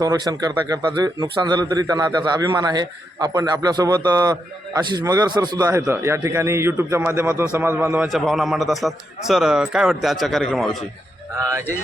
संरक्षण करता करता जे नुकसान झालं तरी त्यांना त्याचा अभिमान आहे. आपण आपल्यासोबत आशिष मगर सर सुद्धा आहेत. या ठिकाणी यूट्यूबच्या माध्यमातून समाज बांधवांच्या भावना मांडत असतात. सर काय वाटते आजच्या कार्यक्रमाविषयी? अ, जय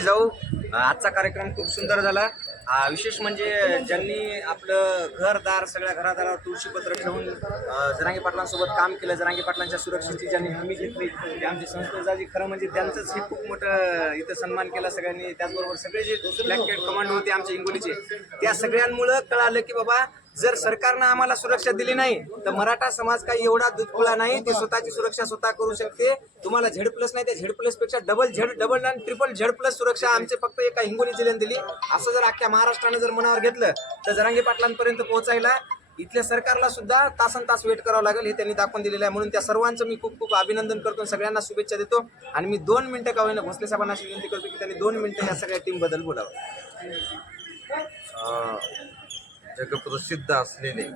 आजचा कार्यक्रम खूप सुंदर झाला. विशेष म्हणजे ज्यांनी आपलं घरदार सगळ्या घरादारावर तुळशीपत्र ठेवून अ, जरांगे पाटलांसोबत काम केलं जरांगे पाटलांच्या सुरक्षेची ज्यांनी हमी घेतली ते आमचे संस्थेजाजी खरं म्हणजे त्यांचंच हे खूप मोठं इथं सन्मान केला सगळ्यांनी. त्याचबरोबर सगळे जे ब्लॅक कॅट कमांडो होते आमच्या हिंगोलीचे त्या सगळ्यांमुळं कळालं की बाबा जर सरकारनं आम्हाला सुरक्षा दिली नाही तर मराठा समाज काही एवढा दुधपुळा नाही ते स्वतःची सुरक्षा स्वतः करू शकते. तुम्हाला झेड प्लस नाही त्या झेड प्लसपेक्षा डबल झेड डबल आणि ट्रिपल झेड प्लस सुरक्षा आमचे फक्त एका हिंगोली जिल्ह्यात दिली. असं जर अख्ख्या महाराष्ट्रानं जर मनावर घेतलं तर जरांगे पाटलांपर्यंत पोहोचायला इथल्या सरकारला सुद्धा तासन तास वेट करावं लागेल हे त्यांनी दाखवून दिलेलं आहे. म्हणून त्या सर्वांचं मी खूप खूप अभिनंदन करतो सगळ्यांना शुभेच्छा देतो. आणि मी दोन मिनिटं का होईना भोसले साहेबांना अशी विनंती करतो की त्यांनी दोन मिनिटं या सगळ्या टीमबद्दल बोलावं. जगप्रसिद्ध असलेले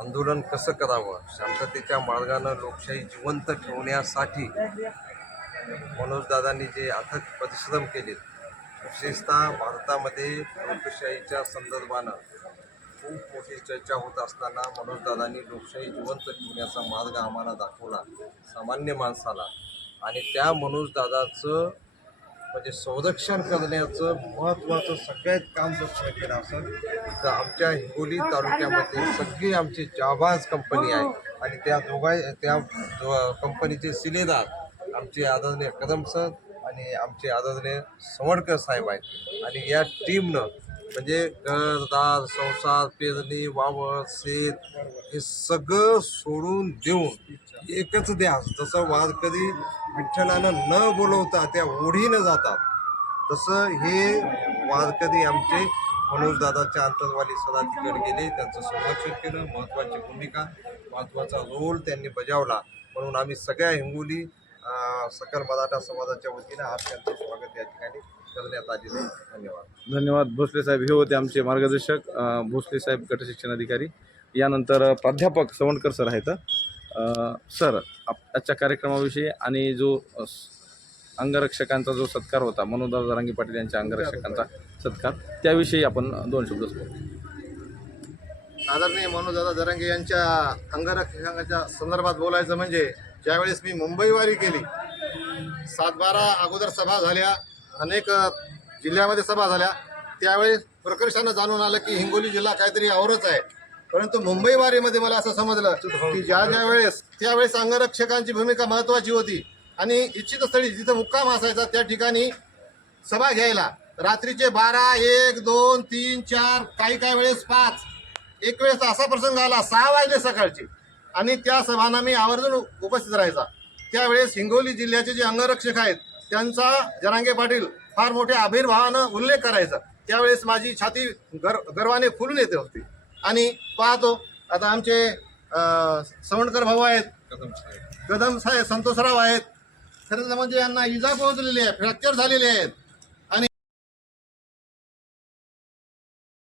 आंदोलन कसं करावं? शांततेच्या मार्गानं लोकशाही जिवंत ठेवण्यासाठी मनोजदादांनी जे अथक परिश्रम केलेत विशेषतः भारतामध्ये लोकशाहीच्या संदर्भानं खूप मोठी चर्चा होत असताना मनोजदादांनी लोकशाही जिवंत ठेवण्याचा मार्ग आम्हाला दाखवला सामान्य माणसाला. आणि त्या मनोजदादाचं म्हणजे संरक्षण करण्याचं महत्त्वाचं सगळ्यात काम जर केलं असेल तर आमच्या हिंगोली तालुक्यामध्ये सगळी आमची जाबाज कंपनी आहे. आणि त्या दोघा त्या दो- कंपनीचे सिलेदार आमचे आदरणीय कदम सर आणि आमचे आदरणीय सवडकर साहेब आहेत. आणि या टीमनं म्हणजे घरदार संसार पेरणी वावर शेत हे सगळं सोडून देऊन एकच द्या जसं वारकरी विठ्ठलानं न बोलवता त्या ओढीनं जातात तसं हे वारकरी आमचे मनोजदादाच्या अंतरवाली सदा तिकडे गेले. त्यांचं संरक्षण केलं महत्त्वाची भूमिका महत्त्वाचा रोल त्यांनी बजावला. म्हणून आम्ही सगळ्या हिंगोली सकल मराठा समाजाच्या वतीनं आज त्यांचं स्वागत या ठिकाणी करण्यात आलेलं धन्यवाद. धन्यवाद. भोसले साहेब हे होते आमचे मार्गदर्शक. भोसले साहेब गट शिक्षण अधिकारी. यानंतर प्राध्यापक सवणकर सर आहेत. सर आप- आजच्या कार्यक्रमाविषयी आणि जो अंगरक्षकांचा जो सत्कार होता मनोदार जरांगी पाटील यांच्या अंगरक्षकांचा सत्कार त्याविषयी आपण दोन शब्द बोलू. आदरणीय मनोजदादा जरांगे यांच्या अंगरक्षकांच्या संदर्भात बोलायचं म्हणजे ज्यावेळेस मी मुंबईवारी केली सातबारा अगोदर सभा झाल्या अनेक जिल्ह्यामध्ये सभा झाल्या त्यावेळेस प्रकर्षानं जाणून आलं की हिंगोली जिल्हा काहीतरी आवरच आहे. परंतु मुंबईवारीमध्ये मला असं समजलं की ज्या ज्या वेळेस त्यावेळेस अंगरक्षकांची भूमिका महत्वाची होती आणि इच्छितस्थळी जिथं मुक्काम असायचा त्या ठिकाणी सभा घ्यायला रात्रीचे बारा एक दोन तीन चार काही काही वेळेस पाच. एक वेळेस असा प्रसंग आला सहा वाजले सकाळचे. आणि त्या सभांना मी आवर्जून उपस्थित राहायचा. त्यावेळेस हिंगोली जिल्ह्याचे जे अंगरक्षक आहेत त्यांचा जरांगे पाटील फार मोठ्या आविर्भावानं उल्लेख करायचा. त्यावेळेस माझी छाती गर गर्वाने फुलून येते होती. आणि पाहतो आता आमचे सवणकर भाऊ आहेत कदम साहेब संतोषराव आहेत. खरं म्हणजे यांना इजा पोहोचलेली आहे फ्रॅक्चर झालेले आहेत.